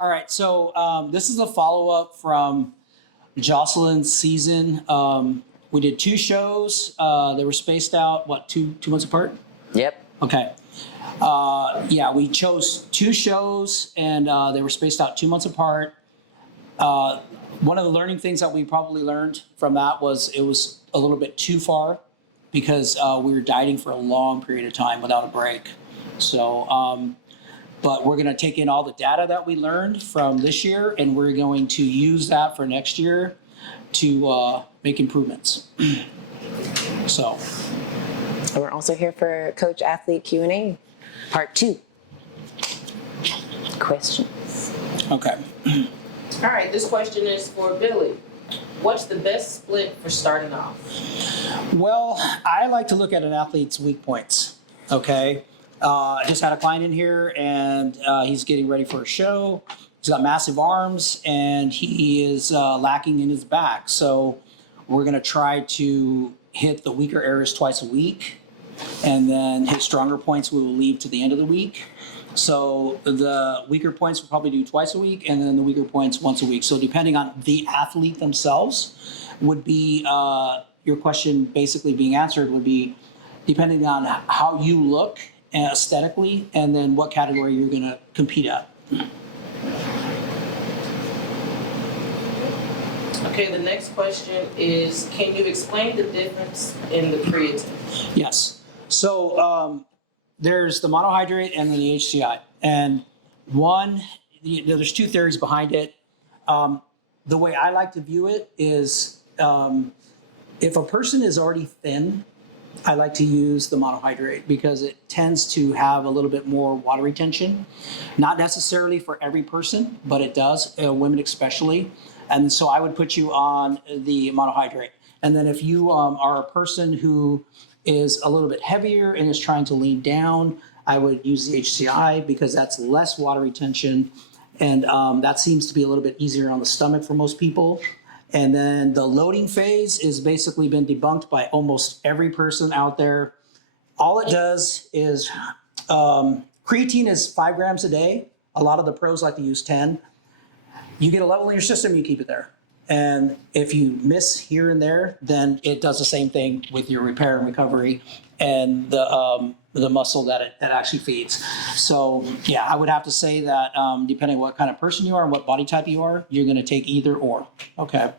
All right, so this is a follow-up from Jocelyn's season. We did 2 shows. They were spaced out, what, two months apart? Yep. Okay. Yeah, we chose 2 shows, and they were spaced out 2 months apart. One of the learning things that we probably learned from that was it was a little bit too far because we were dieting for a long period of time without a break. So, but we're going to take in all the data that we learned from this year, and we're going to use that for next year to make improvements. So. And we're also here for Coach Athlete Q&A, part 2. Questions. Okay. All right, this question is for Billy. What's the best split for starting off? Well, I like to look at an athlete's weak points. Okay. I just had a client in here, and he's getting ready for a show. He's got massive arms, and he is lacking in his back. So we're going to try to hit the weaker areas twice a week, and then his stronger points we will leave to the end of the week. So the weaker points we'll probably do twice a week, and then the weaker points once a week. So depending on the athlete themselves would be, your question basically being answered would be depending on how you look aesthetically, and then what category you're going to compete at. Okay, the next question is, can you explain the difference in the creatine? Yes. So there's the monohydrate and then the HCI. And one, there's 2 theories behind it. The way I like to view it is if a person is already thin, I like to use the monohydrate because it tends to have a little bit more water retention. Not necessarily for every person, but it does, women especially. And so I would put you on the monohydrate. And then if you are a person who is a little bit heavier and is trying to lean down, I would use the HCI because that's less water retention. And that seems to be a little bit easier on the stomach for most people. And then the loading phase is basically been debunked by almost every person out there. All it does is creatine is 5 grams a day. A lot of the pros like to use 10. You get a level in your system, you keep it there. And if you miss here and there, then it does the same thing with your repair and recovery and the muscle that it actually feeds. So yeah, I would have to say that depending on what kind of person you are and what body type you are, you're going to take either or. Okay.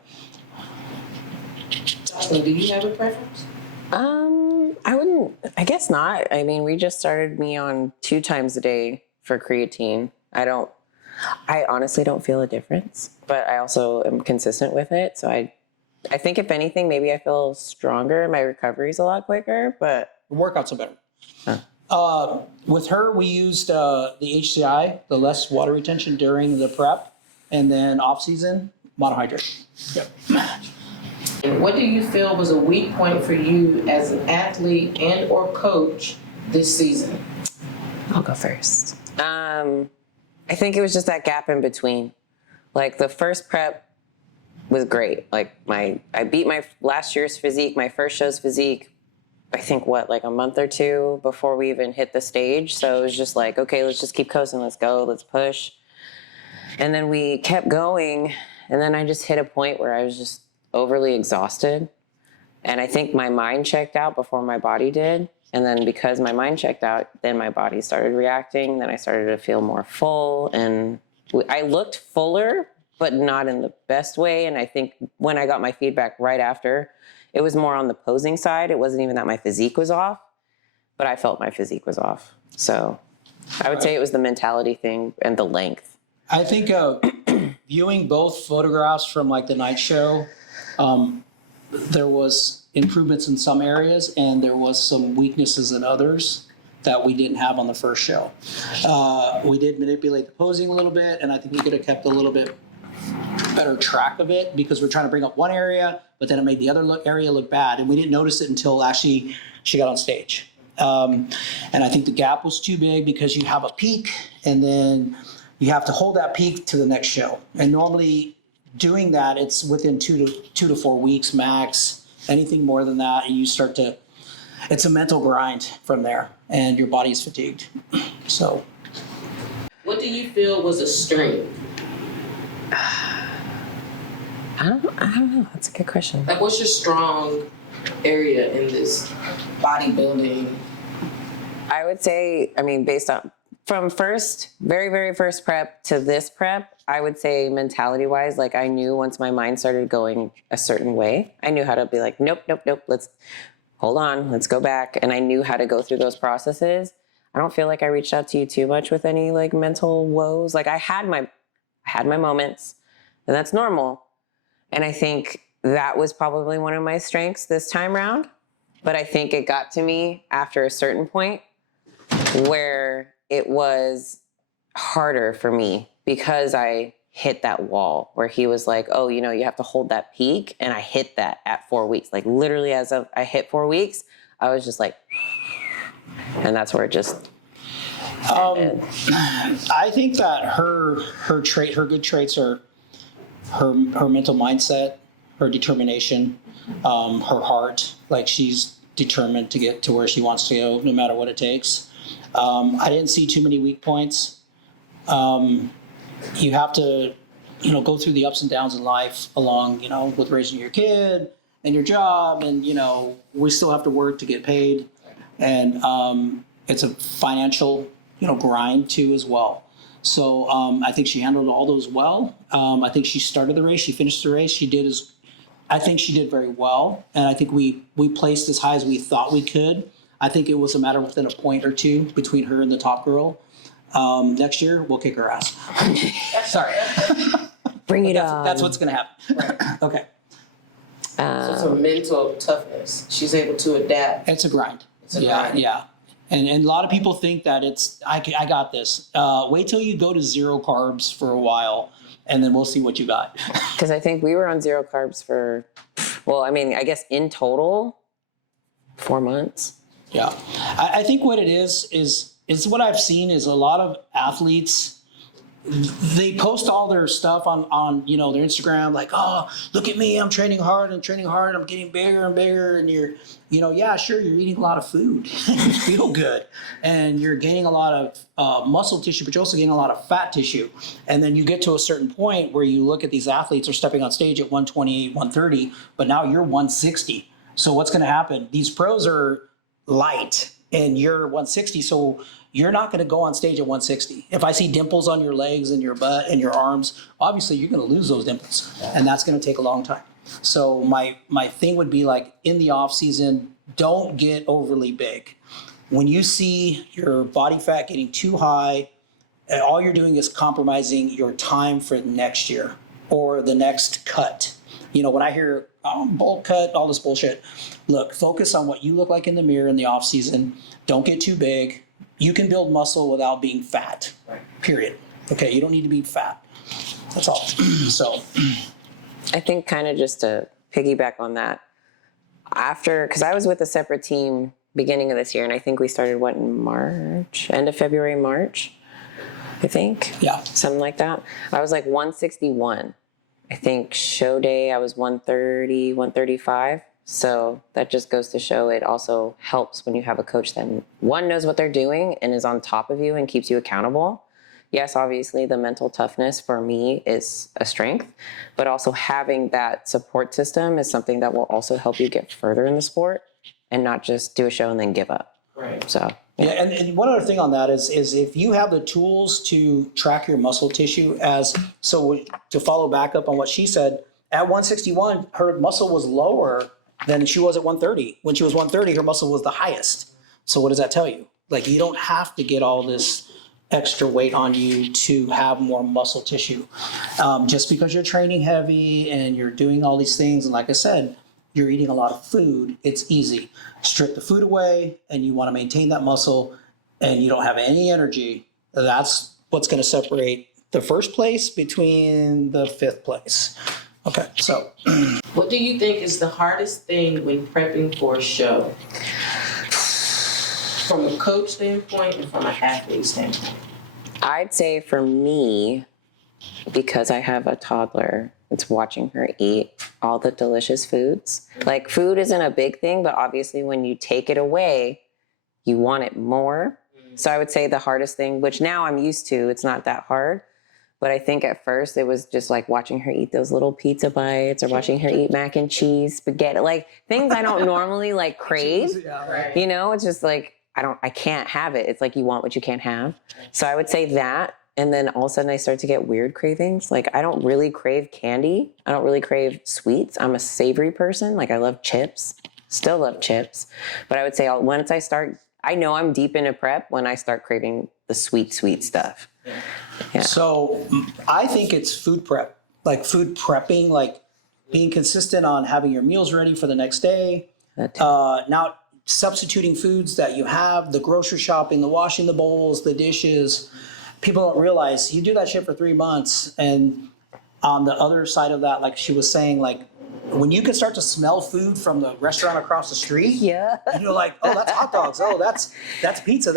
Jocelyn, do you have a preference? I guess not. I mean, we just started me on 2 times a day for creatine. I honestly don't feel a difference, but I also am consistent with it. So I think if anything, maybe I feel stronger. My recovery is a lot quicker, but The workouts are better. With her, we used the HCI, the less water retention during the prep, and then off season, monohydrate. Yep. And what do you feel was a weak point for you as an athlete and or coach this season? I'll go first. I think it was just that gap in between. Like the first prep was great. Like I beat my last year's physique, my first show's physique, I think like a month or 2 before we even hit the stage. So it was just like, okay, let's just keep coasting. Let's go, let's push. And then we kept going. And then I just hit a point where I was just overly exhausted. And I think my mind checked out before my body did. And then because my mind checked out, then my body started reacting. Then I started to feel more full. And I looked fuller, but not in the best way. And I think when I got my feedback right after, it was more on the posing side. It wasn't even that my physique was off, but I felt my physique was off. So I would say it was the mentality thing and the length. I think viewing both photographs from like the night show, there was improvements in some areas and there was some weaknesses in others that we didn't have on the first show. We did manipulate the posing a little bit, and I think we could have kept a little bit better track of it because we're trying to bring up one area, but then it made the other area look bad, and we didn't notice it until actually she got on stage. And I think the gap was too big because you have a peak, and then you have to hold that peak to the next show. And normally doing that, it's within 2 to 4 weeks max. Anything more than that, and you start to, it's a mental grind from there, and your body's fatigued. So. What do you feel was a strength I don't know. That's a good question. Like, what's your strong area in this bodybuilding? I would say, I mean, based on from very, very first prep to this prep, I would say mentality wise, like I knew once my mind started going a certain way, I knew how to be like, nope, let's hold on, let's go back. And I knew how to go through those processes. I don't feel like I reached out to you too much with any like mental woes. Like I had my moments, and that's normal. And I think that was probably one of my strengths this time around. But I think it got to me after a certain point where it was harder for me because I hit that wall where he was like, oh, you know, you have to hold that peak. And I hit that at 4 weeks. Like literally I hit 4 weeks, I was just like, and that's where it just ended. I think that her good traits are her mental mindset, her determination, her heart. Like she's determined to get to where she wants to go, no matter what it takes. I didn't see too many weak points. You have to, go through the ups and downs in life along, with raising your kid and your job, and we still have to work to get paid, and it's a financial, grind too as well. So I think she handled all those well. I think she started the race, she finished the race, I think she did very well, and I think we placed as high as we thought we could. I think it was a matter within a point or two between her and the top girl. Next year, we'll kick her ass. Sorry. Bring it on. That's what's going to happen. Right. Okay. So it's a mental toughness. She's able to adapt. It's a grind. It's a grind. Yeah. And a lot of people think that I got this. Wait till you go to 0 carbs for a while, and then we'll see what you got. Because I think we were on 0 carbs for, I guess in total, 4 months. Yeah. I think what it is what I've seen is a lot of athletes, they post all their stuff on their Instagram, like, oh, look at me, I'm training hard, I'm getting bigger and bigger, and you're sure, you're eating a lot of food, you feel good, and you're gaining a lot of muscle tissue, but you're also gaining a lot of fat tissue, and then you get to a certain point where you look at these athletes are stepping on stage at 128, 130, but now you're 160. So what's going to happen? These pros are light, and you're 160, so you're not going to go on stage at 160. If I see dimples on your legs and your butt and your arms, obviously you're going to lose those dimples, and that's going to take a long time. So my thing would be like in the off season, don't get overly big. When you see your body fat getting too high, all you're doing is compromising your time for next year or the next cut. When I hear bulk cut, all this bullshit, look, focus on what you look like in the mirror in the off season. Don't get too big. You can build muscle without being fat, period. Okay, you don't need to be fat. That's all. So I think kind of just to piggyback on that, because I was with a separate team beginning of this year, and I think we started, in March? End of February, March, I think? Yeah. Something like that. I was like 161. I think show day I was 130, 135. So that just goes to show it also helps when you have a coach that, one, knows what they're doing and is on top of you and keeps you accountable. Yes, obviously the mental toughness for me is a strength, but also having that support system is something that will also help you get further in the sport and not just do a show and then give up. Right. So yeah, and one other thing on that is if you have the tools to track your muscle tissue, to follow back up on what she said, at 161, her muscle was lower than she was at 130. When she was 130, her muscle was the highest. So what does that tell you? Like, you don't have to get all this extra weight on you to have more muscle tissue. Just because you're training heavy and you're doing all these things, and like I said, you're eating a lot of food, it's easy. Strip the food away and you want to maintain that muscle and you don't have any energy. That's what's going to separate the first place between the 5th place. Okay, so. What do you think is the hardest thing when prepping for a show? From a coach standpoint and from an athlete standpoint? I'd say for me, because I have a toddler, it's watching her eat all the delicious foods. Like, food isn't a big thing, but obviously when you take it away, you want it more. So I would say the hardest thing, which now I'm used to, it's not that hard, But I think at first it was just like watching her eat those little pizza bites or watching her eat mac and cheese, spaghetti, like things I don't normally like crave. Right. You know, it's just like, I can't have it. It's like you want what you can't have. So I would say that. And then all of a sudden I start to get weird cravings. Like I don't really crave candy. I don't really crave sweets. I'm a savory person. Like I love chips, still love chips. But I would say once I know I'm deep into prep when I start craving the sweet stuff. Yeah. So I think it's food prep, like food prepping, like being consistent on having your meals ready for the next day. Now substituting foods that you have, the grocery shopping, the washing the bowls, the dishes. People don't realize you do that shit for 3 months. And on the other side of that, like she was saying, like when you can start to smell food from the restaurant across the street, Yeah. and you're like, oh, that's hot dogs. Oh, that's pizza.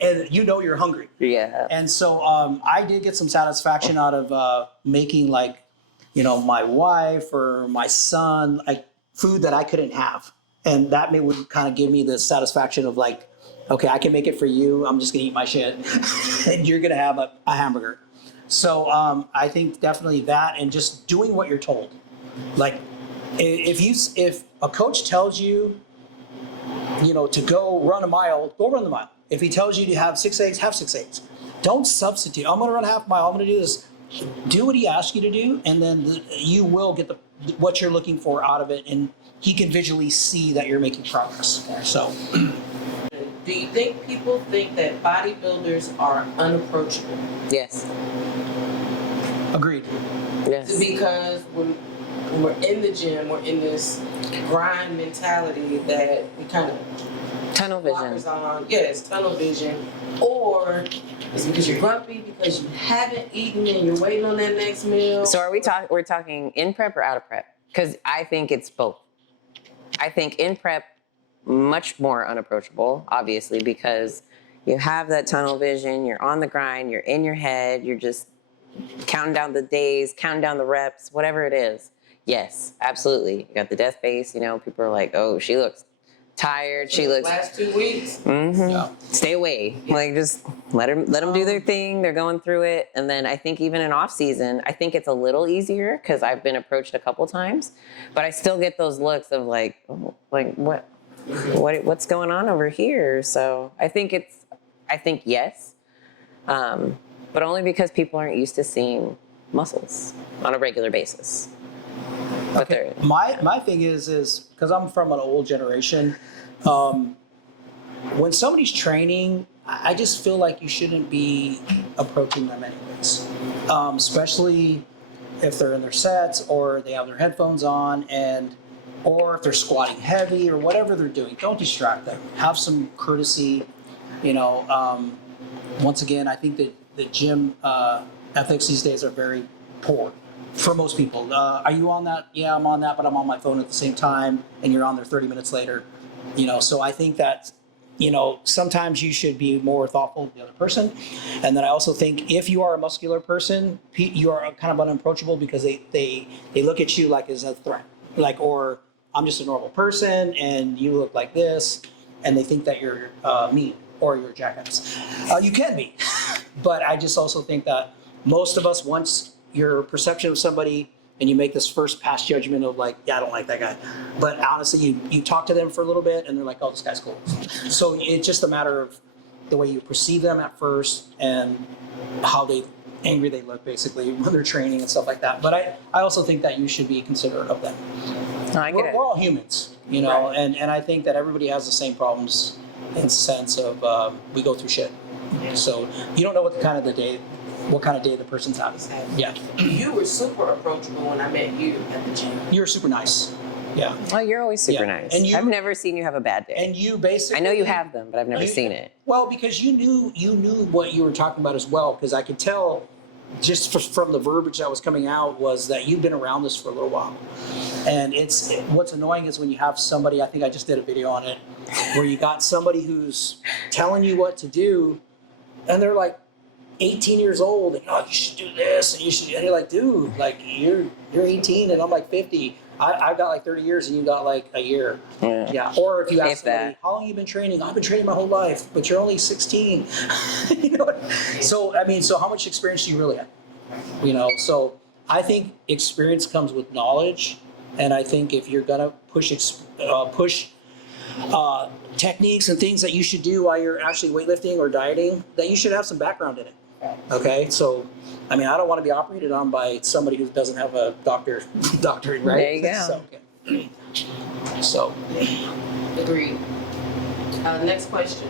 And you know you're hungry. Yeah. And so I did get some satisfaction out of making like, you know, my wife or my son, like food that I couldn't have. And that would kind of give me the satisfaction of like, okay, I can make it for you. I'm just gonna eat my shit and you're gonna have a hamburger. So I think definitely that, and just doing what you're told. Like if a coach tells you, you know, to go run a mile, go run the mile. If he tells you to have 6 eggs, have 6 eggs. Don't substitute. I'm gonna run a half mile. I'm gonna do this. Do what he asks you to do, and then you will get what you're looking for out of it, and he can visually see that you're making progress. So, Do you think people think that bodybuilders are unapproachable? Yes. agreed. Yes. Because when we're in the gym, we're in this grind mentality that we kind of Tunnel vision. blockers on. Yeah, it's tunnel vision. Or it's because you're grumpy, because you haven't eaten and you're waiting on that next meal. So are we're talking in prep or out of prep? Because I think it's both. I think in prep, much more unapproachable, obviously, because you have that tunnel vision, you're on the grind, you're in your head, you're just counting down the days, counting down the reps, whatever it is. Yes, absolutely. You got the death face, you know, people are like, oh, she looks tired, she looks... Last 2 weeks. Mm-hmm. Yeah. Stay away. Like, just let them do their thing. They're going through it. And then I think even in off season, I think it's a little easier because I've been approached a couple times, but I still get those looks of like, oh, like what's going on over here? So I think yes, but only because people aren't used to seeing muscles on a regular basis. But Okay. My thing is because I'm from an old generation, when somebody's training, I just feel like you shouldn't be approaching them anyways, especially if they're in their sets or they have their headphones on, or if they're squatting heavy or whatever they're doing. Don't distract them. Have some courtesy. You know, once again, I think that the gym ethics these days are very poor for most people. Are you on that? Yeah, I'm on that, but I'm on my phone at the same time, and you're on there 30 minutes later. You know, so I think that, you know, sometimes you should be more thoughtful of the other person. And then I also think if you are a muscular person, you are kind of unapproachable because they look at you like as a threat, like, or I'm just a normal person and you look like this, and they think that you're mean or you're a jackass. You can be, but I just also think that most of us, once your perception of somebody and you make this first pass judgment of like, yeah, I don't like that guy. But honestly, you talk to them for a little bit and they're like, oh, this guy's cool. So it's just a matter of the way you perceive them at first and how angry they look basically when they're training and stuff like that. But I also think that you should be considerate of them. No, I get it. We're all humans, you know, Right. and I think that everybody has the same problems in the sense of we go through shit. So you don't know what kind of day the person's having. Yeah. You were super approachable when I met you at the gym. You're super nice. Yeah. Oh, you're always super Yeah. nice. And you- I've never seen you have a bad day. And you basically, I know you have them, but I've never seen it. Well, because you knew what you were talking about as well, because I could tell just from the verbiage that was coming out was that you've been around this for a little while. And what's annoying is when you have somebody, I think I just did a video on it, where you got somebody who's telling you what to do and they're like 18 years old and, oh, you should do this and you should, and you're like, dude, like you're 18 and I'm like 50. I've got like 30 years and you got like a year. Yeah. Or if you ask If somebody, that. how long you been training? I've been training my whole life, but you're only 16. You know what? So, I mean, so how much experience do you really have? So I think experience comes with knowledge, and I think if you're gonna push techniques and things that you should do while you're actually weightlifting or dieting, that you should have some background in it. Okay, so I mean, I don't want to be operated on by somebody who doesn't have a doctorate, right? There you go. So Agreed. Next question.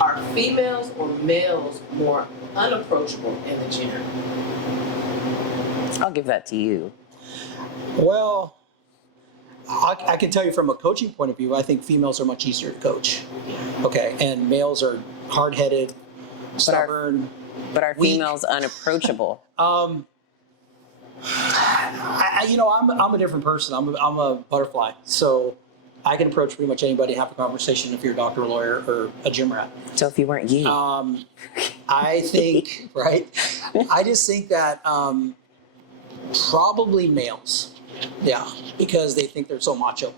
Are females or males more unapproachable in the gym? I'll give that to you. well, I can tell you from a coaching point of view, I think females are much easier to coach. Okay, and males are hard-headed, stubborn. But are weak. females unapproachable? I'm a different person. I'm a butterfly, so I can approach pretty much anybody and have a conversation if you're a doctor, a lawyer, or a gym rat. So if you weren't you. I think, right? I just think that probably males. Yeah, because they think they're so macho.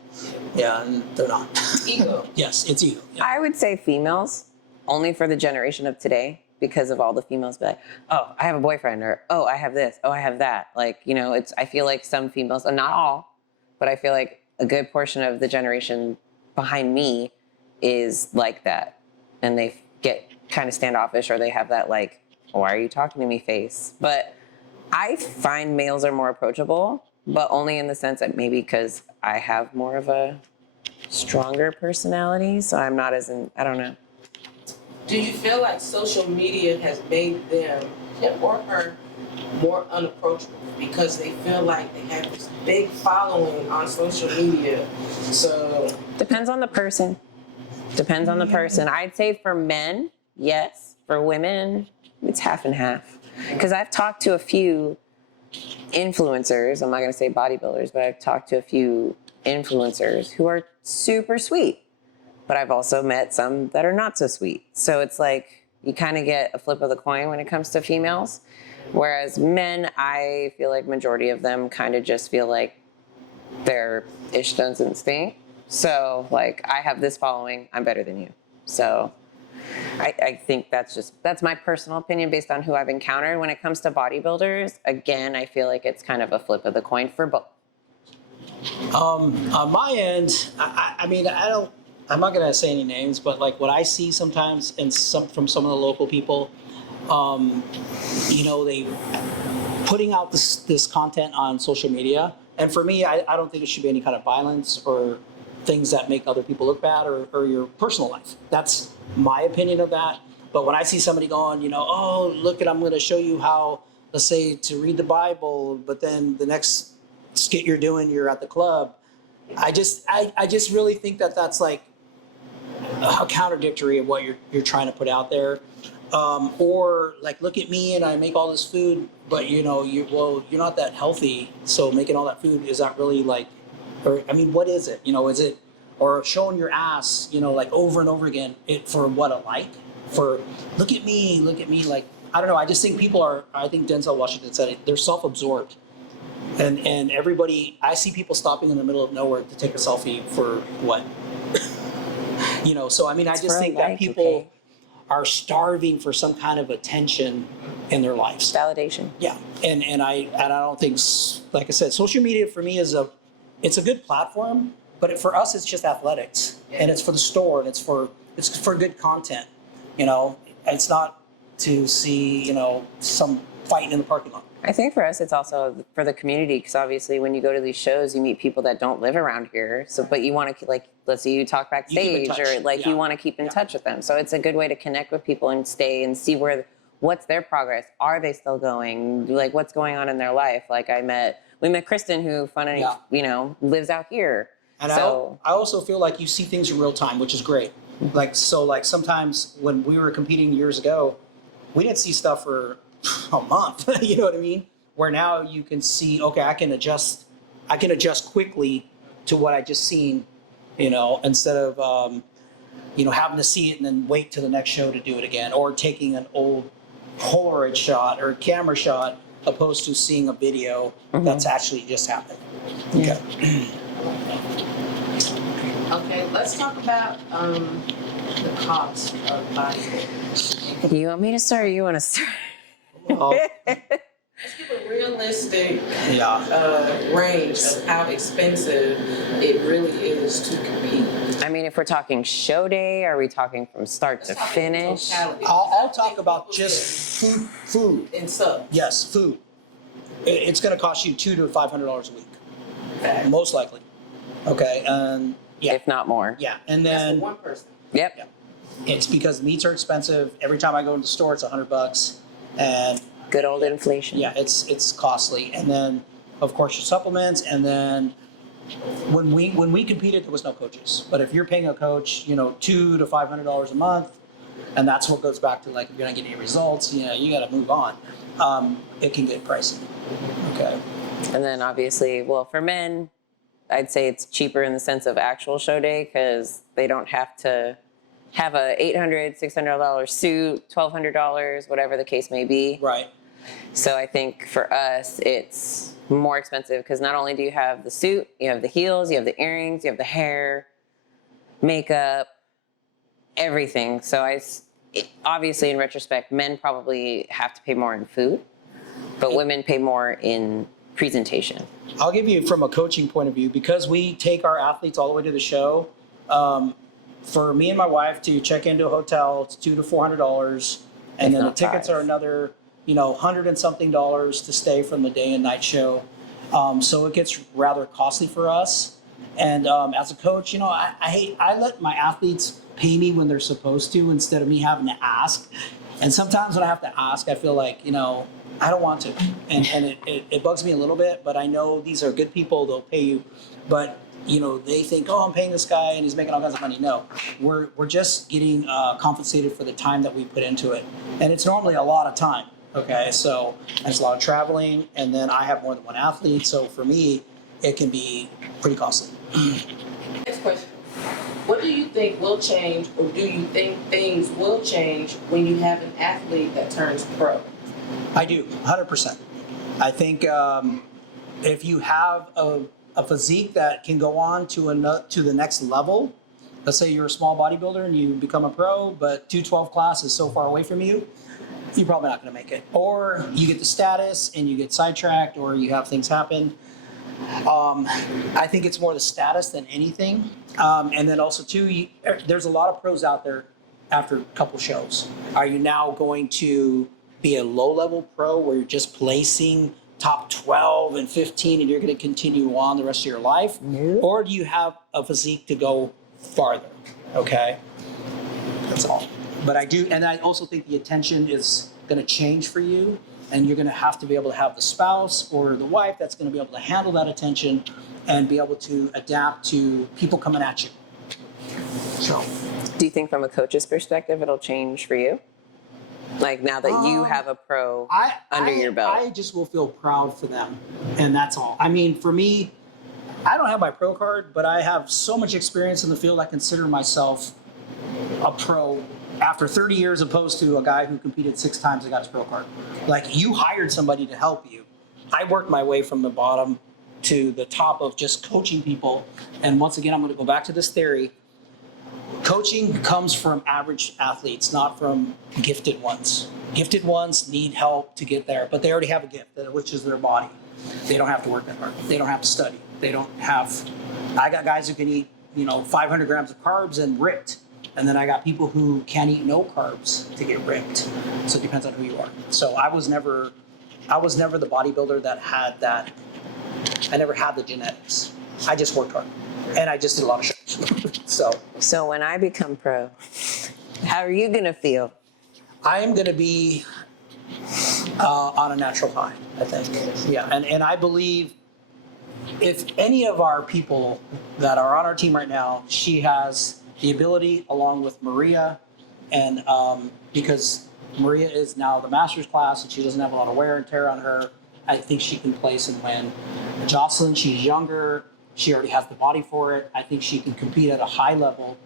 Yeah, and they're not. Ego. Yes, it's ego. Yeah. I would say females, only for the generation of today, because of all the females be like, oh, I have a boyfriend, or oh, I have this, oh, I have that. Like, I feel like some females, and not all, but I feel like a good portion of the generation behind me is like that. And they get kind of standoffish, or they have that like, why are you talking to me face? But I find males are more approachable, but only in the sense that maybe because I have more of a stronger personality, so I'm not I don't know. Do you feel like social media has made them, him or her, more unapproachable because they feel like they have this big following on social media? So Depends on the person. I'd say for men, yes. For women, it's half and half. Because I've talked to a few influencers, I'm not going to say bodybuilders, but I've talked to a few influencers who are super sweet. But I've also met some that are not so sweet. So it's like you kind of get a flip of the coin when it comes to females. Whereas men, I feel like majority of them kind of just feel like their ish doesn't stink. So like I have this following, I'm better than you. So I think that's my personal opinion based on who I've encountered. When it comes to bodybuilders, again, I feel like it's kind of a flip of the coin for both. On my end, I'm not going to say any names, but like what I see sometimes from some of the local people, they putting out this content on social media. And for me, I don't think it should be any kind of violence or things that make other people look bad or your personal life. That's my opinion of that. But when I see somebody going, oh, I'm going to show you how, let's say, to read the Bible, but then the next skit you're at the club. I just really think that that's like a contradictory of what you're trying to put out there. Or like, look at me and I make all this food, but you're not that healthy. So making all that food, is that really like, what is it? Is it, or showing your ass, like over and over again, for what a like, for look at me, like, I don't know. I just think I think Denzel Washington said it, they're self-absorbed. And everybody, I see people stopping in the middle of nowhere to take a selfie for what? So I just think that people are starving for some kind of attention in their lives. Validation. Yeah. And I don't think, like I said, social media for me it's a good platform, but for us it's just athletics, and it's for the store, and it's for good content. It's not to see, some fighting in the parking lot. I think for us, it's also for the community, because obviously when you go to these shows, you meet people that don't live around here. So, but you want to, like, let's say you talk backstage, or like you want to keep in touch with them. So it's a good way to connect with people and stay and see what's their progress. Are they still going? Like, what's going on in their life? Like we met Kristen, who lives out here. And so, I also feel like you see things in real time, which is great. Like sometimes when we were competing years ago, we didn't see stuff for a month. You know what I mean? Where now you can see, okay, I can adjust quickly to what I just seen, instead of having to see it and then wait till the next show to do it again, or taking an old Polaroid shot or camera shot opposed to seeing a video that's actually just happened. Okay. Okay, let's talk about the cost of bodybuilding. You want me to start, or you want to start? Well, Let's give a realistic yeah. range of how expensive it really is to compete. I mean, if we're talking show day, are we talking from start Let's to talk finish? totality. I'll talk about just food. And sub. Yes, food. It's going to cost you $200 to $500 a week, Fact. most likely. Okay, and yeah, If not more. yeah, and That's for then one person. Yep. Yeah. It's because meats are expensive. Every time I go into the store, it's $100, and Good old inflation. yeah, it's costly. And then, of course, your supplements. And then, when we competed, there was no coaches. But if you're paying a coach, $200 to $500 a month, and that's what goes back to, like, if you're not getting any results, you got to move on. It can get pricey. Okay. And then obviously, well, for men, I'd say it's cheaper in the sense of actual show day because they don't have to have a $800, $600 suit, $1,200, whatever the case may be. Right. So I think for us, it's more expensive because not only do you have the suit, you have the heels, you have the earrings, you have the hair, makeup, everything. So obviously, in retrospect, men probably have to pay more in food, but women pay more in presentation. I'll give you from a coaching point of view, because we take our athletes all the way to the show. For me and my wife to check into a hotel, it's $200 to $400, and If then the not tickets five. are another, $100 and something to stay from the day and night show. So it gets rather costly for us. And as a coach, I let my athletes pay me when they're supposed to instead of me having to ask. And sometimes when I have to ask, I feel like, I don't want to. And it bugs me a little bit, but I know these are good people, they'll pay you. But, they think, oh, I'm paying this guy and he's making all kinds of money. No, we're just getting compensated for the time that we put into it. And it's normally a lot of time. Okay, so there's a lot of traveling, and then I have more than one athlete. So for me, it can be pretty costly. Next question. What do you think will change, or do you think things will change when you have an athlete that turns pro? I do, 100%. I think if you have a physique that can go on to the next level, let's say you're a small bodybuilder and you become a pro, but 212 class is so far away from you, you're probably not going to make it. Or you get the status and you get sidetracked, or you have things happen. I think it's more the status than anything. And then also too, there's a lot of pros out there after a couple shows. Are you now going to be a low-level pro where you're just placing top 12 and 15 and you're going to continue on the rest of your life? No. Or do you have a physique to go farther? Okay, that's all. But I do, and I also think the attention is going to change for you, and you're going to have to be able to have the spouse or the wife that's going to be able to handle that attention and be able to adapt to people coming at you. So, Do you think from a coach's perspective it'll change for you? Like now that you have a pro under your belt. I just will feel proud for them, and that's all. I mean, for me, I don't have my pro card, but I have so much experience in the field. I consider myself a pro after 30 years, opposed to a guy who competed 6 times and got his pro card. Like, you hired somebody to help you. I worked my way from the bottom to the top of just coaching people. And once again, I'm going to go back to this theory. Coaching comes from average athletes, not from gifted ones. Gifted ones need help to get there, but they already have a gift, which is their body. They don't have to work that hard. They don't have to study. I got guys who can eat, 500 grams of carbs and ripped. And then I got people who can't eat no carbs to get ripped. So it depends on who you are. So I was never the bodybuilder that had that. I never had the genetics. I just worked hard. And I just did a lot of shows. So when I become pro, how are you going to feel? I am going to be on a natural high, I think. Yeah, and I believe if any of our people that are on our team right now, she has the ability, along with Maria, and because Maria is now the master's class and she doesn't have a lot of wear and tear on her, I think she can place and win. Jocelyn, she's younger. She already has the body for it. I think she can compete at a high level.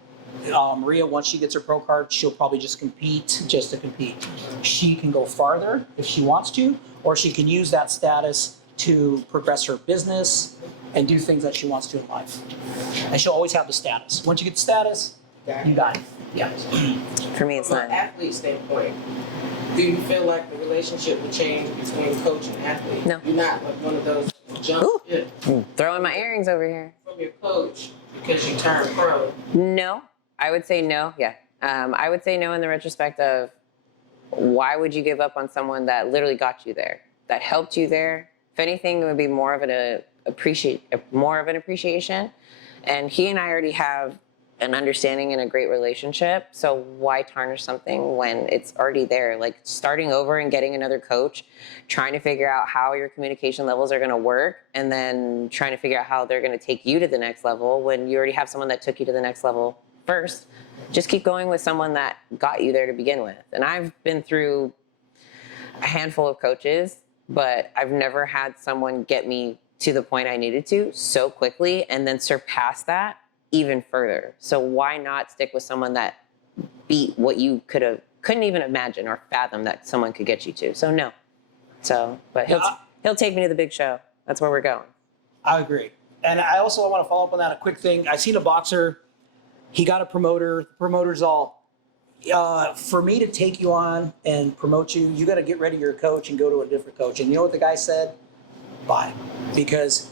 Maria, once she gets her pro card, she'll probably just compete just to compete. She can go farther if she wants to, or she can use that status to progress her business and do things that she wants to in life. And she'll always have the status. Once you get the status, you got it. Yeah. For me, it's From not. an athlete standpoint, Do you feel like the relationship will change between coach and athlete? No. You're not like one of those jump ship Throwing my earrings over here. from your coach because you turned pro. No, I would say no. Yeah. I would say no in the retrospect of why would you give up on someone that literally got you there, that helped you there? If anything, it would be more of an appreciation. And he and I already have an understanding and a great relationship. So why tarnish something when it's already there? Like starting over and getting another coach, trying to figure out how your communication levels are going to work, and then trying to figure out how they're going to take you to the next level when you already have someone that took you to the next level first. Just keep going with someone that got you there to begin with. And I've been through a handful of coaches, but I've never had someone get me to the point I needed to so quickly and then surpass that even further. So why not stick with someone that beat what you couldn't even imagine or fathom that someone could get you to? So no. So, but he'll take me to the big show. That's where we're going. I agree. And I also want to follow up on that, a quick thing. I seen a boxer, he got a promoter. The promoter's all, for me to take you on and promote you, you got to get rid of your coach and go to a different coach. And you know what the guy said? Bye. Because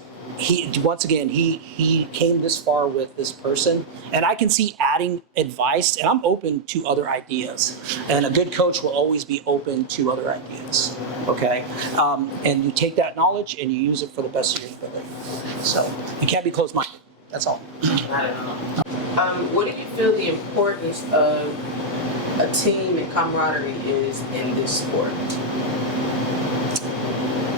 once again, he came this far with this person, and I can see adding advice, and I'm open to other ideas. And a good coach will always be open to other ideas. Okay, and you take that knowledge and you use it for the best of your ability. So you can't be closed-minded. That's all. I don't know. What do you feel the importance of a team and camaraderie is in this sport?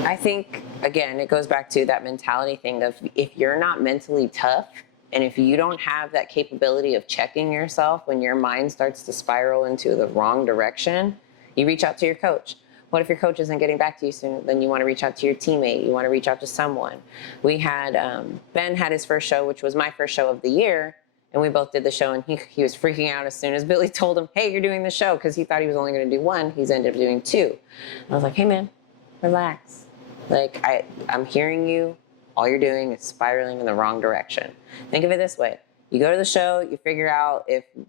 I think, again, it goes back to that mentality thing of if you're not mentally tough and if you don't have that capability of checking yourself when your mind starts to spiral into the wrong direction, you reach out to your coach. What if your coach isn't getting back to you soon? Then you want to reach out to your teammate. You want to reach out to someone. We had, Ben had his first show, which was my first show of the year. And we both did the show, and he was freaking out as soon as Billy told him, hey, you're doing the show, because he thought he was only going to do one. He's ended up doing two. I was like, hey, man, relax. Like, I'm hearing you. All you're doing is spiraling in the wrong direction. Think of it this way. You go to the show, you figure out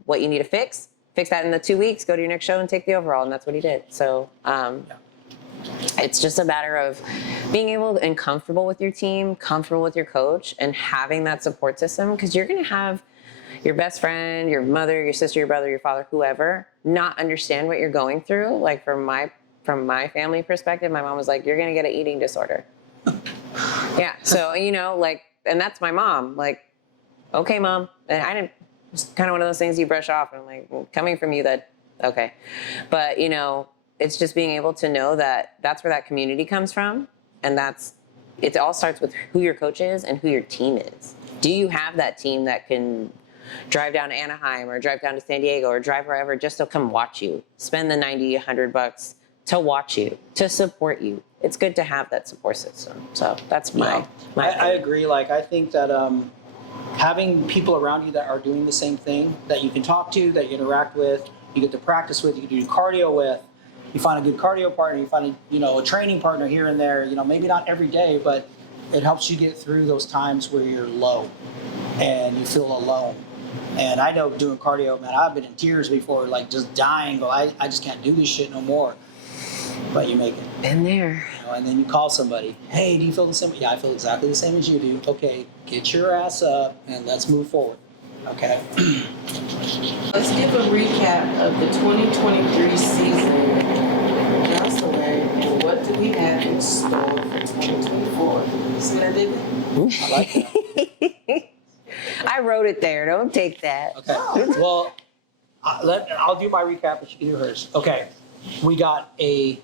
what you need to fix that in the 2 weeks, go to your next show and take the overall, and that's what he did. So it's just a matter of being able and comfortable with your team, comfortable with your coach, and having that support system, because you're going to have your best friend, your mother, your sister, your brother, your father, whoever, not understand what you're going through. Like from my family perspective, my mom was like, you're going to get an eating disorder. Yeah. So, and that's my mom. Like, okay, mom. And it's kind of one of those things you brush off. And I'm like, well, coming from you, okay. But, it's just being able to know that that's where that community comes from. And it all starts with who your coach is and who your team is. Do you have that team that can drive down to Anaheim or drive down to San Diego or drive wherever just to come watch you, spend the $90, $100 to watch you, to support you? It's good to have that support system. So that's my I agree. Like, I think that having people around you that are doing the same thing, that you can talk to, that you interact with, you get to practice with, you can do cardio with, you find a good cardio partner, you find a training partner here and there, maybe not every day, but it helps you get through those times where you're low and you feel alone. And I know doing cardio, man, I've been in tears before, like just dying, I just can't do this shit no more. But you make it. Been there. And then you call somebody, hey, do you feel the same? Yeah, I feel exactly the same as you do. Okay, get your ass up and let's move forward. Okay. Let's give a recap of the 2023 season. Jocelyn, what do we have in store for 2024? See what I did there? I like that. I wrote it there. Don't take that. Okay. Well, I'll do my recap, but you can do hers. Okay. We got a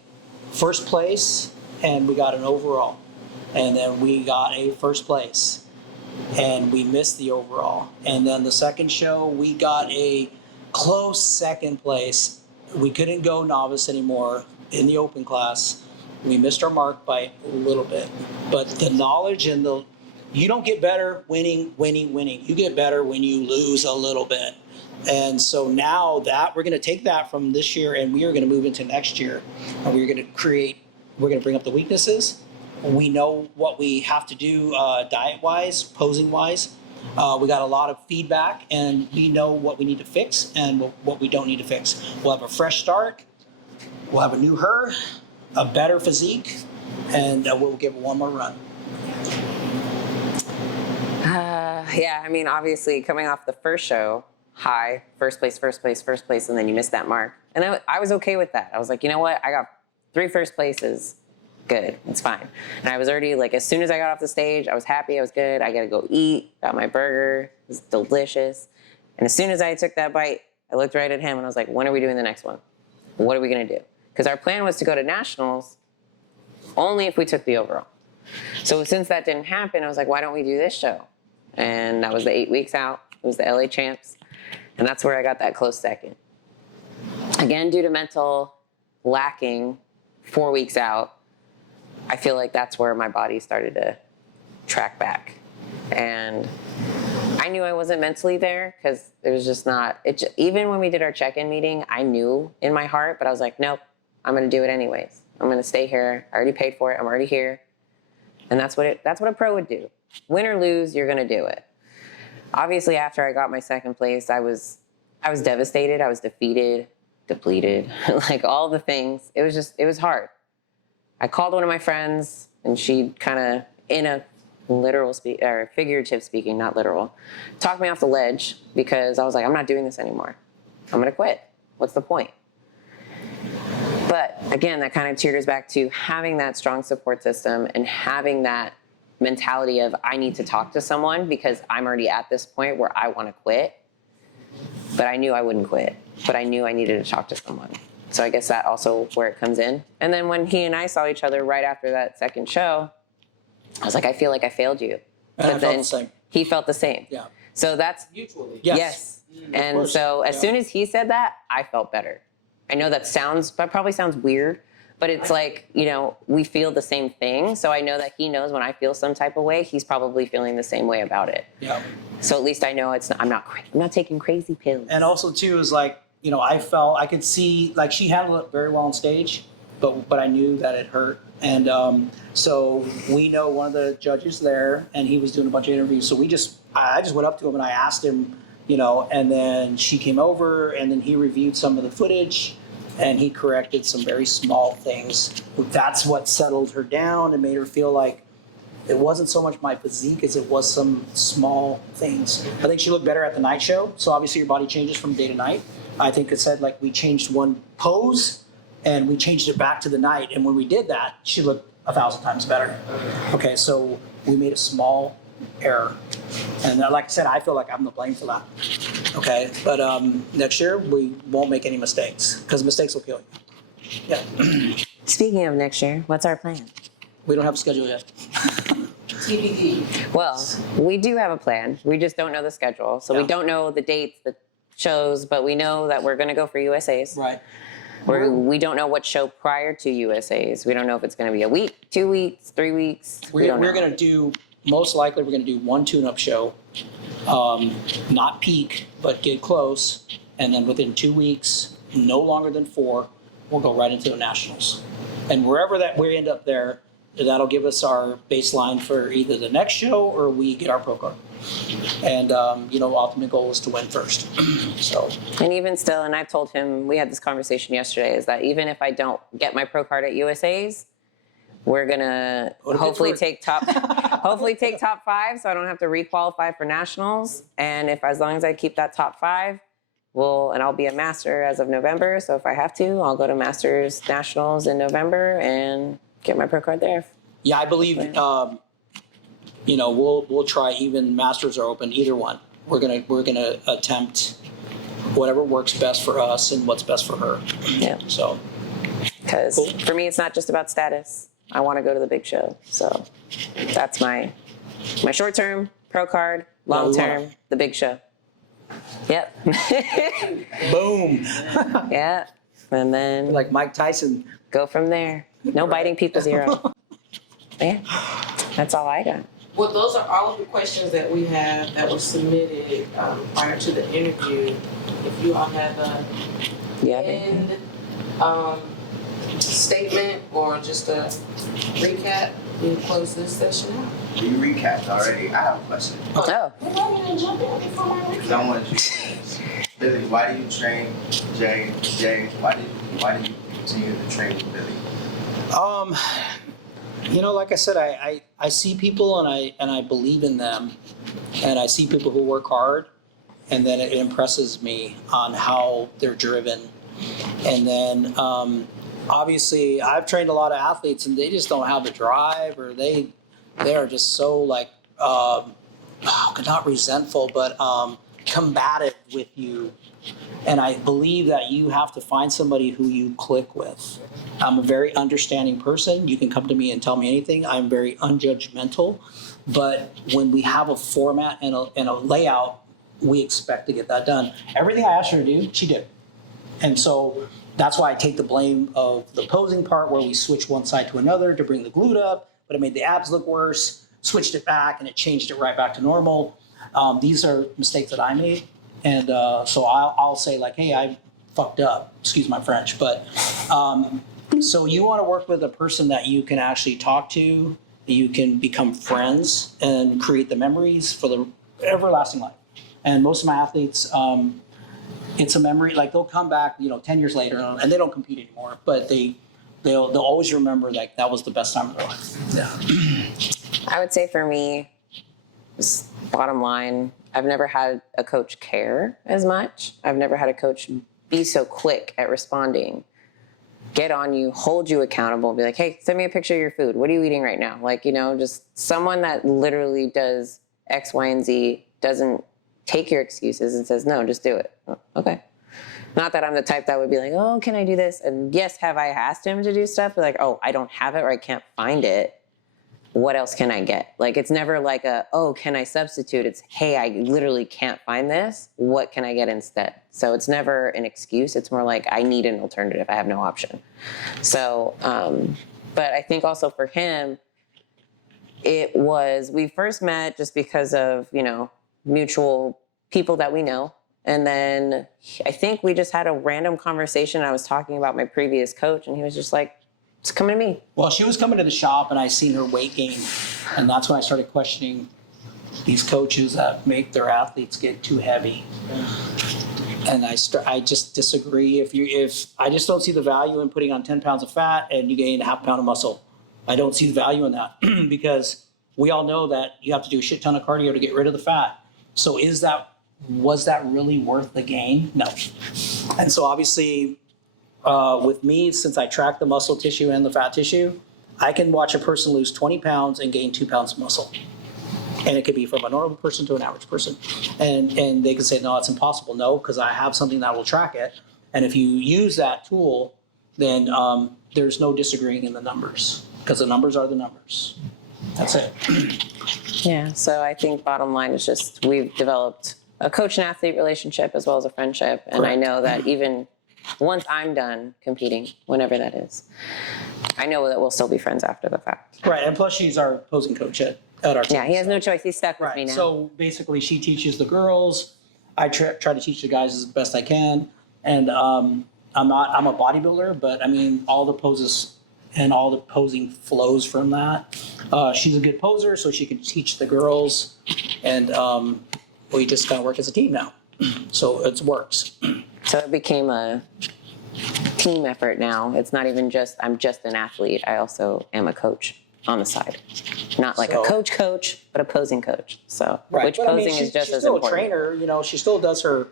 first place, and we got an overall. And then we got a first place, and we missed the overall. And then the second show, we got a close second place. We couldn't go novice anymore in the open class. We missed our mark by a little bit. But the knowledge and you don't get better winning. You get better when you lose a little bit. And so now that we're going to take that from this year and we are going to move into next year, and we're going to bring up the weaknesses. We know what we have to do diet-wise, posing-wise. We got a lot of feedback, and we know what we need to fix and what we don't need to fix. We'll have a fresh start. we'll have a new her, a better physique, and we'll give it one more run. Yeah, I mean, obviously coming off the first show, high, first place, and then you missed that mark. And I was okay with that. I was like, you know what? I got 3 first places. Good, it's fine. And I was already like, as soon as I got off the stage, I was happy, I was good. I got to go eat, got my burger, it was delicious. And as soon as I took that bite, I looked right at him and I was like, when are we doing the next one? What are we going to do? Because our plan was to go to nationals only if we took the overall. So since that didn't happen, I was like, why don't we do this show? And that was the 8 weeks out. It was the LA Champs. And that's where I got that close second. Again, due to mental lacking 4 weeks out, I feel like that's where my body started to track back. And I knew I wasn't mentally there because it was just not, even when we did our check-in meeting, I knew in my heart, but I was like, nope, I'm going to do it anyways. I'm going to stay here. I already paid for it. I'm already here. And that's what a pro would do. Win or lose, you're going to do it. Obviously, after I got my second place, I was devastated. I was defeated, depleted, like all the things. It was hard. I called one of my friends, and she kind of, in a figurative speaking, not literal, talked me off the ledge because I was like, I'm not doing this anymore. I'm going to quit. What's the point? But again, that kind of teeters back to having that strong support system and having that mentality of I need to talk to someone because I'm already at this point where I want to quit. But I knew I wouldn't quit. But I knew I needed to talk to someone. So I guess that also where it comes in. And then when he and I saw each other right after that second show, I was like, I feel like I failed you. And but I then felt the same. He felt the same. Yeah. So that's Mutually. yes. And so as soon as he said that, I felt better. I know that probably sounds weird, but it's like, we feel the same thing. So I know that he knows when I feel some type of way, he's probably feeling the same way about it. Yeah. So at least I know I'm not taking crazy pills. And also too is like, I could see like she handled it very well on stage, but I knew that it hurt. And so we know one of the judges there, and he was doing a bunch of interviews. So I just went up to him and I asked him, and then she came over and then he reviewed some of the footage and he corrected some very small things. That's what settled her down and made her feel like it wasn't so much my physique as it was some small things. I think she looked better at the night show. So obviously your body changes from day to night. I think it said like we changed one pose and we changed it back to the night. And when we did that, she looked 1,000 times better. Okay, so we made a small error. And like I said, I feel like I'm to blame for that. Okay, but next year we won't make any mistakes because mistakes will kill you. Yeah. Speaking of next year, what's our plan? We don't have a schedule yet. TBD. Well, we do have a plan. We just don't know the schedule. So we don't know the dates, the shows, but we know that we're going to go for USAs. Right. We don't know what show prior to USAs. We don't know if it's going to be a week, 2 weeks, 3 weeks. We're going to do, most likely we're going to do one tune-up show. Not peak, but get close. And then within 2 weeks, no longer than 4, we'll go right into the nationals. And wherever that we end up there, that'll give us our baseline for either the next show or we get our pro card. And, ultimate goal is to win first. So. And even still, and I've told him, we had this conversation yesterday, is that even if I don't get my pro card at USAs, we're going to hopefully take top 5 so I don't have to requalify for nationals. And as long as I keep that top 5, and I'll be a master as of November. So if I have to, I'll go to masters nationals in November and get my pro card there. Yeah, I believe, we'll try even masters or open, either one. We're gonna attempt whatever works best for us and what's best for her. Yeah. So. Because for me, it's not just about status. I want to go to the big show. So that's my short term pro card, long term the big show. Yep. Boom. Yeah. And then like Mike Tyson. Go from there. No biting people's ear off. Yeah. That's all I got. Well, those are all of the questions that we have that were submitted prior to the interview. If you all have a end statement or just a recap, we'll close this session out. You recapped already. I have a question. Oh. Because I want you. Lily, why do you train Jay? Jay, why do you continue to train with Billy? Like I said, I see people and I believe in them, and I see people who work hard, and then it impresses me on how they're driven. And then obviously I've trained a lot of athletes and they just don't have the drive, or they are just so like not resentful, but combative with you. And I believe that you have to find somebody who you click with. I'm a very understanding person. You can come to me and tell me anything. I'm very unjudgmental. But when we have a format and a layout, we expect to get that done. Everything I asked her to do, she did. And so that's why I take the blame of the posing part where we switched one side to another to bring the glute up, but it made the abs look worse, switched it back, and it changed it right back to normal. These are mistakes that I made. And so I'll say like, hey, I fucked up, excuse my French. But so you want to work with a person that you can actually talk to, you can become friends and create the memories for the everlasting life. And most of my athletes, it's a memory, like they'll come back, 10 years later and they don't compete anymore, but they'll always remember like that was the best time of their life. Yeah. I would say for me, just bottom line, I've never had a coach care as much. I've never had a coach be so quick at responding, get on you, hold you accountable, be like, hey, send me a picture of your food. What are you eating right now? Like, just someone that literally does X, Y, and Z, doesn't take your excuses and says, no, just do it. Oh, okay. Not that I'm the type that would be like, oh, can I do this? And yes, have I asked him to do stuff? But like, oh, I don't have it or I can't find it. What else can I get? Like, it's never like oh, can I substitute? It's, hey, I literally can't find this. What can I get instead? So it's never an excuse. It's more like I need an alternative. I have no option. So, but I think also for him, we first met just because of, mutual people that we know. And then I think we just had a random conversation. I was talking about my previous coach and he was just like, it's coming to me. Well, she was coming to the shop and I seen her weight gain. And that's when I started questioning these coaches that make their athletes get too heavy. And I just disagree. If I just don't see the value in putting on 10 pounds of fat and you gain a half pound of muscle. I don't see the value in that because we all know that you have to do a shit ton of cardio to get rid of the fat. So was that really worth the gain? No. And so obviously with me, since I track the muscle tissue and the fat tissue, I can watch a person lose 20 pounds and gain 2 pounds of muscle. And it could be from a normal person to an average person. And they can say, no, it's impossible. No, because I have something that will track it. And if you use that tool, then there's no disagreeing in the numbers because the numbers are the numbers. That's it. Yeah, so I think bottom line is just we've developed a coach and athlete relationship as well as a friendship. And Correct. I know that even once I'm done competing, whenever that is, I know that we'll still be friends after the fact. Right, and plus she's our opposing coach at our team. Yeah, he has no choice. He's stuck with Right, me now. so basically she teaches the girls. I try to teach the guys as best I can. And I'm a bodybuilder, but I mean, all the poses and all the posing flows from that. She's a good poser, so she can teach the girls. And we just kind of work as a team now. So it works. So it became a team effort now. It's not even just, I'm just an athlete. I also am a coach on the side. Not like a coach, but a posing coach. So, Right. which But, posing she's is just as still important. a trainer, she still does her,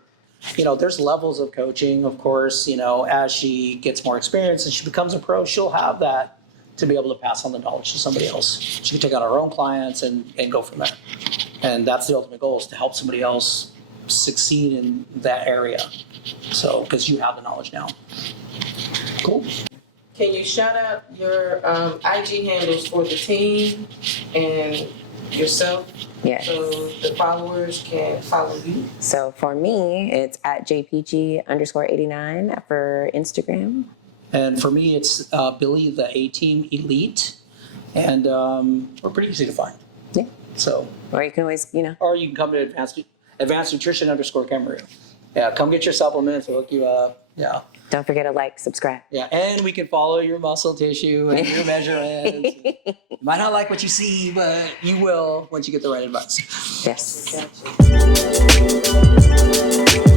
there's levels of coaching, of course, as she gets more experience and she becomes a pro, she'll have that to be able to pass on the knowledge to somebody else. She can take on her own clients and go from there. And that's the ultimate goal, is to help somebody else succeed in that area. So, because you have the knowledge now. Cool. Can you shout out your IG handles for the team and yourself? Yes. So the followers can follow you. So for me, it's at JPG_89 for Instagram. And for me, it's Billy, the A-Team Elite. And we're pretty easy to find. Yeah. So, Or you can always, or you can come to advanced nutrition _Cameroon. Yeah, come get your supplements, we'll hook you up. Yeah. don't forget to like, subscribe. Yeah, and we can follow your muscle tissue and your measurements. You might not like what you see, but you will once you get the right advice. Yes. Gotcha.